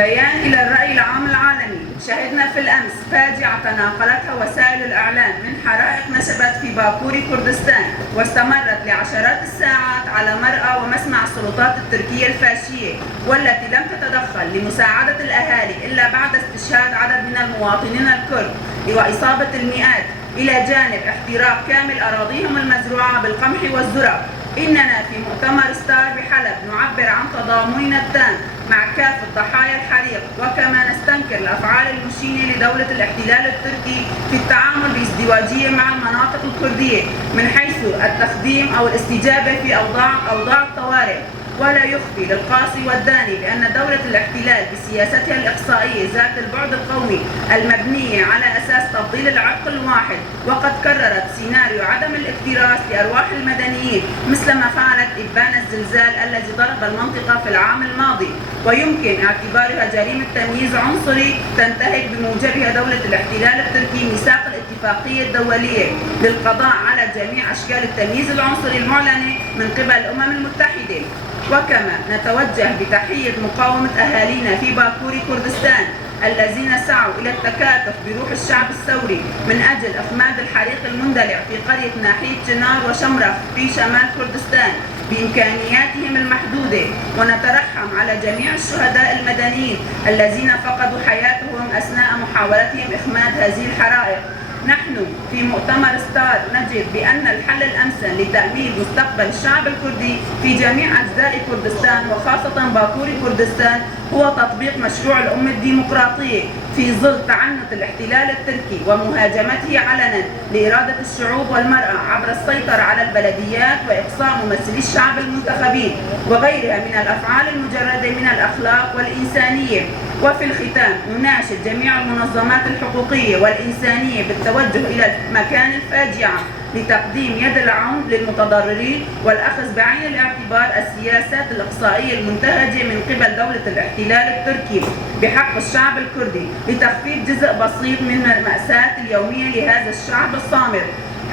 بيان إلى الرأي العام العالمي. شهدنا في الأمس فاجعة تناقلتها وسائل الإعلام من حرائق نشبت في باكور كردستان واستمرت لعشرات الساعات على مرأى ومسمع السلطات التركية الفاشية، والتي لم تتدخل لمساعدة الأهالي إلا بعد استشهاد عدد من المواطنين الكرد وإصابة المئات، إلى جانب احتراق كامل أراضيهم المزروعة بالقمح والذرة. إننا في مؤتمر ستار بحلب نعبر عن تضامننا التام مع كافة ضحايا الحريق، وكما نستنكر الأفعال المشينة لدولة الاحتلال التركي في التعامل بازدواجية مع المناطق الكردية من حيث التخديم أو الاستجابة في أوضاع الطوارئ. ولا يخفي للقاصي والداني بأن دولة الاحتلال بسياستها الإقصائية ذات البعد القومي المبنية على أساس تفضيل العرق الواحد، وقد كررت سيناريو عدم الاكتراث لأرواح المدنيين مثلما فعلت إبان الزلزال الذي ضرب المنطقة في العام الماضي، ويمكن اعتبارها جريمة تمييز عنصري تنتهك بموجبها دولة الاحتلال التركي ميثاق الاتفاقية الدولية للقضاء على جميع أشكال التمييز العنصري المعلنة من قبل الأمم المتحدة. وكما نتوجه بتحية مقاومة أهالينا في باكور كردستان الذين سعوا إلى التكاتف بروح الشعب الثوري من أجل إخماد الحريق المندلع في قرية ناحية جنار وشمرخ في شمال كردستان بإمكانياتهم المحدودة، ونترحم على جميع الشهداء المدنيين الذين فقدوا حياتهم أثناء محاولتهم إخماد هذه الحرائق. نحن في مؤتمر ستار نجد بأن الحل الأمثل لتأمين مستقبل الشعب الكردي في جميع أجزاء كردستان وخاصة باكور كردستان هو تطبيق مشروع الأمة الديمقراطية في ظل تعنت الاحتلال التركي ومهاجمته علنا لإرادة الشعوب والمرأة عبر السيطرة على البلديات وإقصاء ممثلي الشعب المنتخبين وغيرها من الأفعال المجردة من الأخلاق والإنسانية. وفي الختام نناشد جميع المنظمات الحقوقية والإنسانية بالتوجه إلى مكان الفاجعة لتقديم يد العون للمتضررين والأخذ بعين الاعتبار السياسات الإقصائية المنتهجة من قبل دولة الاحتلال التركي بحق الشعب الكردي لتخفيف جزء بسيط من المأساة اليومية لهذا الشعب الصامت.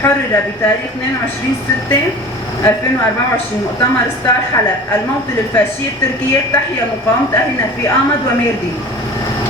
حرر بتاريخ 22/6/2024 مؤتمر ستار حلب. الموت للفاشية التركية، تحيا مقاومة أهلنا في آمد وميردي.